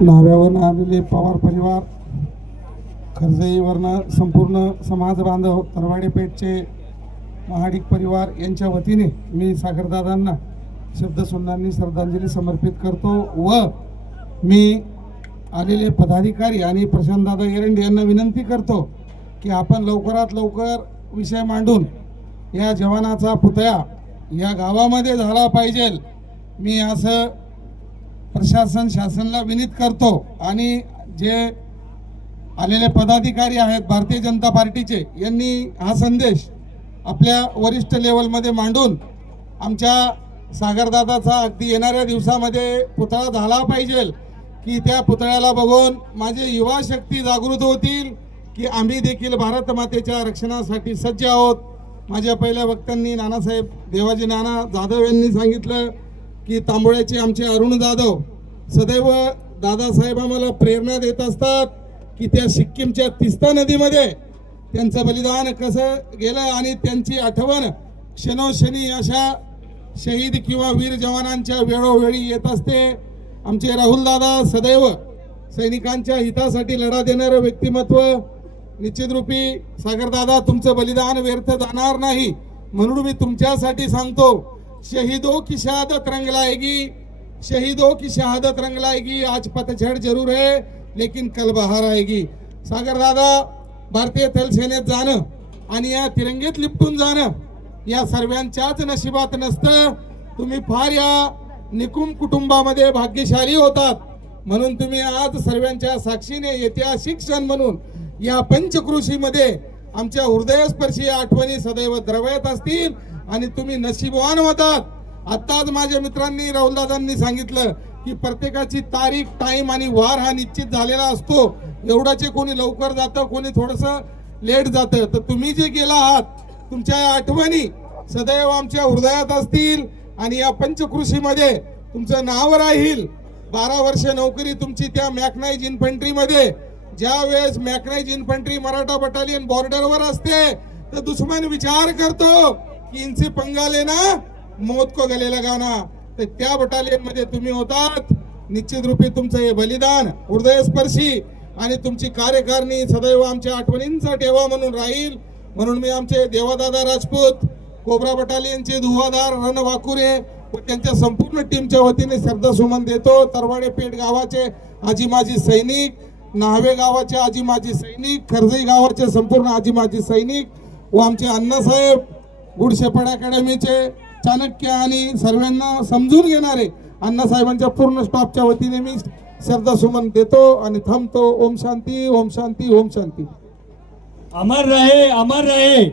नाव्यावरून आलेले पवार परिवार, खरजईवरनं संपूर्ण समाज बांधव, तरवाडे पेठचे महाडिक परिवार यांच्या वतीने मी सागरदादांना शब्दसुमनांनी श्रद्धांजली समर्पित करतो व मी आलेले पदाधिकारी आणि प्रशांतदादा एरंडे यांना विनंती करतो की आपण लवकरात लवकर विषय मांडून या जवानाचा पुतळा या गावामध्ये झाला पाहिजे, मी असं प्रशासन शासनाला विनंती करतो। आणि जे आलेले पदाधिकारी आहेत भारतीय जनता पार्टीचे, यांनी हा संदेश आपल्या वरिष्ठ लेवलमध्ये मांडून आमच्या सागरदादाचा अगदी येणाऱ्या दिवसामध्ये पुतळा झाला पाहिजे की त्या पुतळ्याला बघून माझे युवा शक्ती जागृत होतील की आम्ही देखील भारत मातेच्या रक्षणासाठी सज्ज आहोत। माझ्या पहिल्या वक्त्यांनी नानासाहेब देवाजी नाना जाधव यांनी सांगितलं की तांबोळ्याचे आमचे अरुण जाधव सदैव दादासाहेब आम्हाला प्रेरणा देत असतात की त्या सिक्कीमच्या तिस्ता नदीमध्ये त्यांचं बलिदान कसं गेलं आणि त्यांची आठवण क्षणोक्षणी अशा शहीद किंवा वीर जवानांच्या वेळोवेळी येत असते। आमचे राहुल दादा सदैव सैनिकांच्या हितासाठी लढा देणारं व्यक्तिमत्व, निश्चित रूपी सागरदादा तुमचं बलिदान व्यर्थ जाणार नाही म्हणून मी तुमच्यासाठी सांगतो, शहीदों की शहादत रंग लाएगी, शहीदों की शहादत रंग लाएगी, आज पतझड़ जरूर है लेकिन कल बहार आएगी। सागरदादा भारतीय थल सेनेत जाणं आणि या तिरंगेत लिपटून जाणं या सर्वांच्याच नशिबात नसतं। तुम्ही फार या निकुम कुटुंबामध्ये भाग्यशाली होतात म्हणून तुम्ही आज सर्वांच्या साक्षीने ऐतिहासिक क्षण म्हणून या पंचक्रोशीमध्ये आमच्या हृदयस्पर्शी आठवणी सदैव द्रवत असतील आणि तुम्ही नशीबवान होतात। आताच माझ्या मित्रांनी राहुलदादांनी सांगितलं की प्रत्येकाची तारीख, टाइम आणि वार हा निश्चित झालेला असतो, एवढाचे कोणी लवकर जातं, कोणी थोडंसं लेट जातं, तर तुम्ही जे गेला आहात तुमच्या आठवणी सदैव आमच्या हृदयात असतील आणि या पंचक्रोशीमध्ये तुमचं नाव राहील। 12 वर्ष नोकरी तुमची त्या मॅकनाइज इन्फंट्रीमध्ये, ज्या वेळेस मॅकनाइज इन्फंट्री मराठा बटालियन बॉर्डरवर असते तर दुश्मन विचार करतो की इनसे पंगा लेना मौत को गले लगाना, तर त्या बटालियन मध्ये तुम्ही होतात। निश्चित रूपी तुमचं हे बलिदान हृदयस्पर्शी आणि तुमची कार्यकारिणी सदैव आमच्या आठवणींचा ठेवा म्हणून राहील। म्हणून मी आमचे देवादादा राजपूत, कोबरा बटालियनचे दुहादार रण वाकुरे व त्यांच्या संपूर्ण टीमच्या वतीने श्रद्धासुमन देतो। तरवाडे पेठ गावाचे आजी माजी सैनिक, नाहवे गावाचे आजी माजी सैनिक, खरजई गावाचे संपूर्ण आजी माजी सैनिक व आमचे अण्णासाहेब गुडशेपाड अकॅडमीचे चाणक्य आणि सर्वांना समजून घेणारे अण्णासाहेबांच्या पूर्ण स्टाफच्या वतीने मी श्रद्धासुमन देतो आणि थांबतो। ओम शांती, ओम शांती, ओम शांती। अमर रहे, अमर रहे।